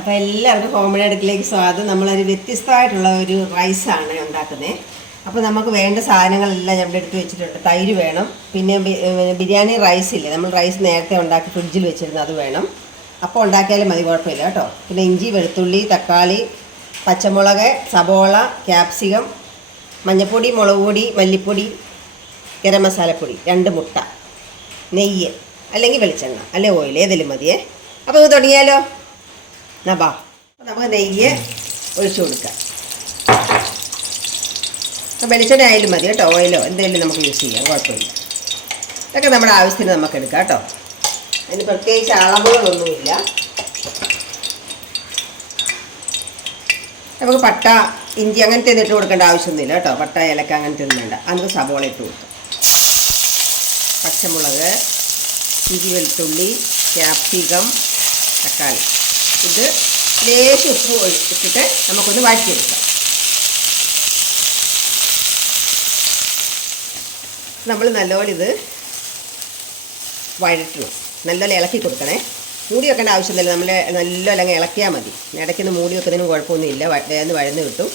അപ്പോൾ എല്ലാവർക്കും കോമഡി അടുക്കിലേക്ക് സ്വാഗതം. നമ്മളൊരു വ്യത്യസ്തമായിട്ടുള്ള ഒരു റൈസാണ് ഉണ്ടാക്കുന്നത് അപ്പോൾ നമുക്ക് വേണ്ട സാധനങ്ങളെല്ലാം നമ്മുടെ എടുത്ത് വെച്ചിട്ടുണ്ട്. തൈര് വേണം. പിന്നെ ബിരിയാണി റൈസ് ഇല്ലേ? നമ്മൾ റൈസ് നേരത്തെ ഉണ്ടാക്കി ഫ്രിഡ്ജിൽ വെച്ചിരുന്നു അത് വേണം. അപ്പോൾ ഉണ്ടാക്കിയാലും മതി കുഴപ്പമില്ല കേട്ടോ. പിന്നെ ഇഞ്ചി വെളുത്തുള്ളി തക്കാളി പച്ചമുളക് സബോള ക്യാപ്സികം മഞ്ഞൾപ്പൊടി മുളക് പൊടി മല്ലിപ്പൊടി ഗരം മസാലപ്പൊടി രണ്ട് മുട്ട നെയ്യ് അല്ലെങ്കിൽ വെളിച്ചെണ്ണ അല്ലെ ഓയിൽ ഏതെങ്കിലും മതിയേ. അപ്പോൾ തുടങ്ങിയാലോ? എന്നാ നമുക്ക് നെയ്യ് ഒഴിച്ചു കൊടുക്കാം. വെളിച്ചെണ്ണ ആയാലും മതി കേട്ടോ ഓയിലോ എന്തെങ്കിലും നമുക്ക് യൂസ് ചെയ്യാം കുഴപ്പമില്ല. ഇതൊക്കെ നമ്മുടെ ആവശ്യത്തിന് നമുക്ക് എടുക്കാം കേട്ടോ. അതിന് പ്രത്യേകിച്ച് അളവുകളൊന്നുമില്ല. നമുക്ക് പട്ട ഇഞ്ചി അങ്ങനത്തെ ഇട്ട് കൊടുക്കേണ്ട ആവശ്യമൊന്നുമില്ല കേട്ടോ. പട്ട ഏലക്ക അങ്ങനത്തെ ഒന്നും വേണ്ട. നമുക്ക് സബോള ഇട്ട് കൊടുക്കാം. പച്ചമുളക് ഇഞ്ചി വെളുത്തുള്ളി ക്യാപ്സിക്കം തക്കാളി. ഇത് ലേശം ഉപ്പ് ഇട്ടിട്ട് നമുക്കൊന്ന് വഴറ്റിയെടുക്കാം. നമ്മൾ നല്ലപോലെ ഇത് വഴറ്റണം നല്ലപോലെ ഇളക്കി കൊടുക്കണേ. മൂടി വെക്കേണ്ട ആവശ്യമില്ല നമ്മൾ നല്ലപോലെ അങ്ങ് ഇളക്കിയാൽ മതി. ഇടയ്ക്കൊന്ന് മൂടി വെക്കുന്നതിനും കുഴപ്പമൊന്നുമില്ല. വേഗം വഴന്ന് കിട്ടും.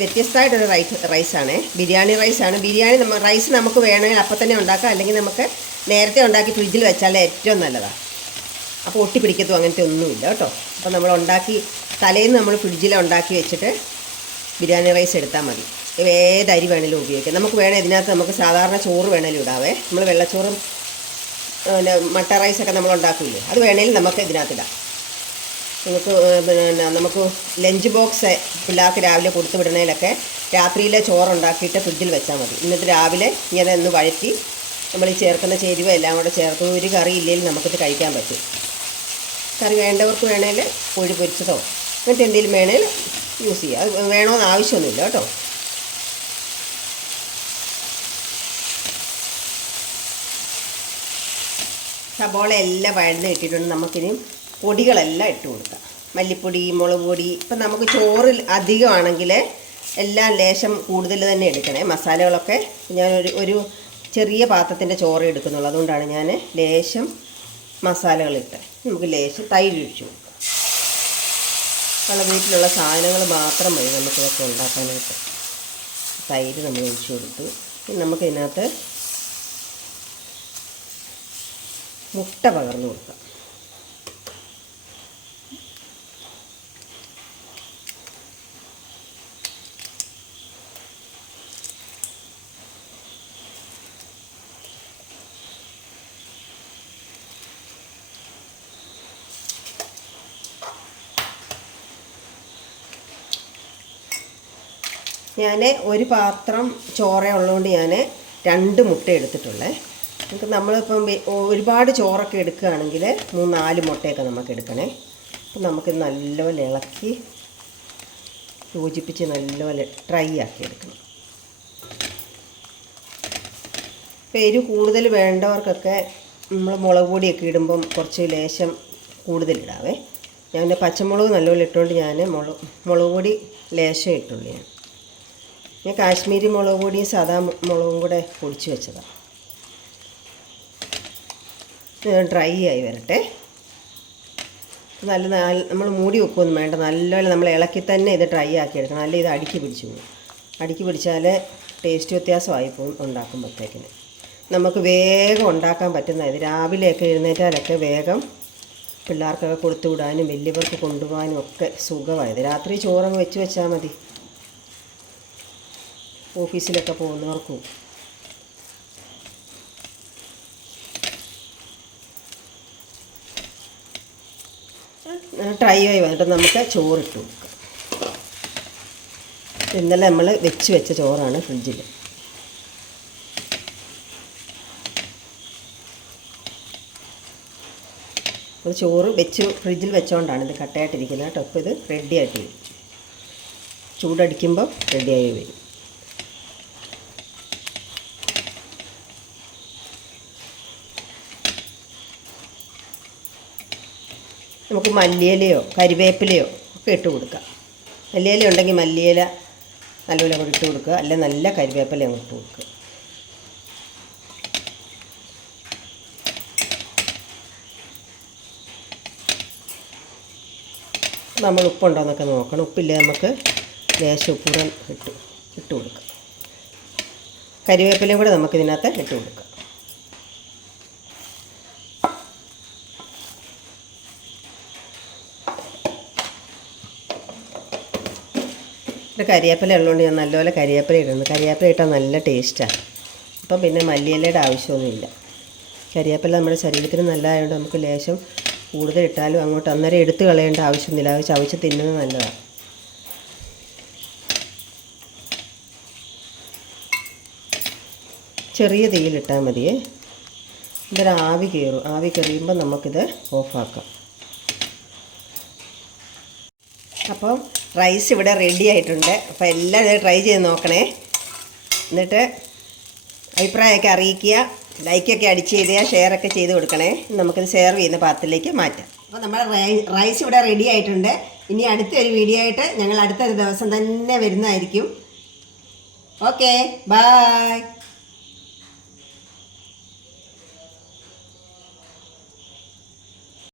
വ്യത്യസ്തമായിട്ടൊരു റൈസ് റൈസാണ്. ബിരിയാണി റൈസാണ്. ബിരിയാണി നമ്മൾ റൈസ് നമുക്ക് വേണമെങ്കിൽ അപ്പം തന്നെ ഉണ്ടാക്കാം. അല്ലെങ്കിൽ നമുക്ക് നേരത്തെ ഉണ്ടാക്കി ഫ്രിഡ്ജിൽ വെച്ചാൽ ഏറ്റവും നല്ലതാണ്. അപ്പോൾ ഒട്ടി പിടിക്കത്തും അങ്ങനത്തെ ഒന്നുമില്ല കേട്ടോ. അപ്പോൾ നമ്മൾ ഉണ്ടാക്കി തലേന്ന് നമ്മൾ ഫ്രിഡ്ജിൽ ഉണ്ടാക്കി വെച്ചിട്ട് ബിരിയാണി റൈസ് എടുത്താൽ മതി. ഏത് അരി വേണേലും ഉപയോഗിക്കാം. നമുക്ക് വേണേൽ ഇതിനകത്ത് നമുക്ക് സാധാരണ ചോറ് വേണേലും ഇടാവേ. നമ്മൾ വെള്ളച്ചോറും പിന്നെ മട്ട റൈസൊക്കെ നമ്മൾ ഉണ്ടാക്കില്ലേ അത് വേണേലും നമുക്ക് ഇതിനകത്തിടാം നമുക്ക് പിന്നെ നമുക്ക് ലഞ്ച് ബോക്സ് പിള്ളേർക്ക് രാവിലെ കൊടുത്തു വിടണേലൊക്കെ രാത്രിയിലെ ചോറുണ്ടാക്കിയിട്ട് ഫ്രിഡ്ജിൽ വെച്ചാൽ മതി. എന്നിട്ട് രാവിലെ ഇങ്ങനെ ഒന്ന് വഴറ്റി നമ്മൾ ചേർക്കുന്ന ചേരുവ എല്ലാം കൂടെ ചേർത്ത്. ഒരു കറി ഇല്ലെങ്കിൽ നമുക്കിത് കഴിക്കാൻ പറ്റും. കറി വേണ്ടവർക്ക് വേണേൽ കോഴി പൊരിച്ചതോ അങ്ങനത്തെ എന്തെങ്കിലും വേണേൽ യൂസ് ചെയ്യുക അത് വേണമെന്ന് ആവശ്യമൊന്നുമില്ല കേട്ടോ. സബോള എല്ലാം വഴന്ന് ഇട്ടിട്ടുണ്ട് നമുക്കിനി പൊടികളെല്ലാം ഇട്ട് കൊടുക്കാം. മല്ലിപ്പൊടി മുളക് പൊടി. ഇപ്പം നമുക്ക് ചോറിൽ അധികമാണെങ്കിൽ എല്ലാം ലേശം കൂടുതൽ തന്നെ എടുക്കണേ. മസാലകളൊക്കെ ഞാനൊരു ഒരു ചെറിയ പാത്രത്തിന്റെ ചോറ് എടുക്കുന്നുള്ളൂ. അതുകൊണ്ടാണ് ഞാൻ ലേശം മസാലകളിട്ട് നമുക്ക് ലേശം തൈര് ഒഴിച്ചു കൊടുക്കാം. വീട്ടിലുള്ള സാധനങ്ങൾ മാത്രം മതി നമുക്ക് ഇതൊക്കെ ഉണ്ടാക്കാനായിട്ട്. തൈര് നമ്മൾ ഒഴിച്ചു കൊടുത്തു. പിന്നെ നമുക്ക് ഇതിനകത്ത് മുട്ട പകർന്നു കൊടുക്കാം. ഞാൻ ഒരു പാത്രം ചോറേ ഉള്ളതുകൊണ്ട് ഞാൻ രണ്ട് മുട്ട എടുത്തിട്ടുള്ളേ. നമുക്ക് നമ്മളിപ്പം ഒരുപാട് ചോറൊക്കെ എടുക്കുകയാണെങ്കിൽ മൂന്ന് നാല് മുട്ടയൊക്കെ നമുക്ക് എടുക്കണേ. അപ്പം നമുക്ക് നല്ലപോലെ ഇളക്കി യോജിപ്പിച്ച് നല്ലപോലെ ഡ്രൈ ആക്കി എടുക്കണം. ഇപ്പം എരിവ് കൂടുതൽ വേണ്ടവർക്കൊക്കെ നമ്മൾ മുളക് പൊടിയൊക്കെ ഇടുമ്പം കുറച്ച് ലേശം കൂടുതലിടാവേ ഞാൻ പച്ചമുളക് നല്ലപോലെ ഇട്ടുകൊണ്ട് ഞാൻ മുളക് മുളക് പൊടി ലേശം ഇട്ടുള്ളൂ ഞാൻ. ഞാൻ കാശ്മീരി മുളക് പൊടിയും സാധാ മുളകും കൂടെ പൊടിച്ച് വെച്ചതാണ് ഡ്രൈ ആയി വരട്ടെ. നല്ല നമ്മൾ മൂടി വെക്കുകയൊന്നും വേണ്ട. നല്ലപോലെ നമ്മൾ ഇളക്കി തന്നെ ഇത് ഡ്രൈ ആക്കി എടുക്കണം. നല്ല ഇത് അടുക്കി പിടിച്ചു പോകും. അടുക്കി പിടിച്ചാൽ ടേസ്റ്റ് വ്യത്യാസമായി പോകും ഉണ്ടാക്കുമ്പോഴത്തേക്കിന് നമുക്ക് വേഗം ഉണ്ടാക്കാൻ പറ്റുന്ന ഇത്. രാവിലെയൊക്കെ എഴുന്നേറ്റാലൊക്കെ വേഗം പിള്ളേർക്കൊക്കെ കൊടുത്തു വിടാനും വലിയവർക്ക് കൊണ്ടുപോകാനും ഒക്കെ സുഖമായത് രാത്രി ചോറങ്ങ് വെച്ച് വെച്ചാൽ മതി. ഓഫീസിലൊക്കെ പോകുന്നവർക്കും. ട്രൈ ആയി വന്നിട്ട് നമുക്ക് ചോറിട്ട് കൊടുക്കാം. ഇന്നലെ നമ്മൾ വെച്ച് വെച്ച ചോറാണ് ഫ്രിഡ്ജിൽ അത് ചോറ് വെച്ച് ഫ്രിഡ്ജിൽ വെച്ചുകൊണ്ടാണ് ഇത് കട്ടയായിട്ടിരിക്കുന്നത്. കേട്ടോ അപ്പോൾ ഇത് റെഡി ആയിട്ട് വരും. ചൂടടിക്കുമ്പോൾ റെഡിയായി വരും. നമുക്ക് മല്ലിയിലയോ കരിവേപ്പിലയോ ഒക്കെ ഇട്ട് കൊടുക്കാം. മല്ലിയില ഉണ്ടെങ്കിൽ മല്ലിയില നല്ലപോലെ കൂടി ഇട്ട് കൊടുക്കുക. അല്ലെ നല്ല കരിവേപ്പില അങ്ങ് ഇട്ട് കൊടുക്കുക. നമ്മൾ ഉപ്പുണ്ടോ എന്നൊക്കെ നോക്കണം. ഉപ്പില്ലേ നമുക്ക് ലേശം ഉപ്പൂടെ ഇട്ട് ഇട്ട് കൊടുക്കാം. കരിവേപ്പിലയും കൂടെ നമുക്ക് ഇതിനകത്ത് ഇട്ട് കൊടുക്കാം. ഇത് കരിയാപ്പില ഉള്ളതുകൊണ്ട് ഞാൻ നല്ലപോലെ കരിയാപ്പില ഇടുന്നു. കരിയാപ്പില ഇട്ടാൽ നല്ല ടേസ്റ്റാണ് അപ്പം പിന്നെ മല്ലിയിലയുടെ ആവശ്യമൊന്നുമില്ല. കരിയാപ്പില നമ്മുടെ ശരീരത്തിന് നല്ലതായതുകൊണ്ട് നമുക്ക് ലേശം കൂടുതൽ ഇട്ടാലും അങ്ങോട്ട് അന്നേരം എടുത്ത് കളയേണ്ട ആവശ്യമൊന്നുമില്ല. അത് ചവച്ച് തിന്നുന്നത് നല്ലതാണ് ചെറിയ തീയിലിട്ടാൽ മതിയേ. ഇതൊരു ആവി കയറും ആവി കയറിയുമ്പോൾ നമുക്കിത് ഓഫാക്കാം അപ്പം റൈസ് ഇവിടെ റെഡി ആയിട്ടുണ്ട്. അപ്പോൾ എല്ലാവരും ട്രൈ ചെയ്ത് നോക്കണേ. എന്നിട്ട് അഭിപ്രായമൊക്കെ അറിയിക്കുക. ലൈക്കൊക്കെ അടിച്ച് ചെയ്തുക ഷെയറൊക്കെ ചെയ്ത് കൊടുക്കണേ. നമുക്കിത് സെർവ് ചെയ്യുന്ന പാത്രത്തിലേക്ക് മാറ്റാം. അപ്പോൾ നമ്മുടെ റൈസ് ഇവിടെ റെഡി ആയിട്ടുണ്ട്. ഇനി അടുത്തൊരു വീഡിയോ ആയിട്ട് ഞങ്ങൾ അടുത്തൊരു ദിവസം തന്നെ വരുന്നതായിരിക്കും. Okay bye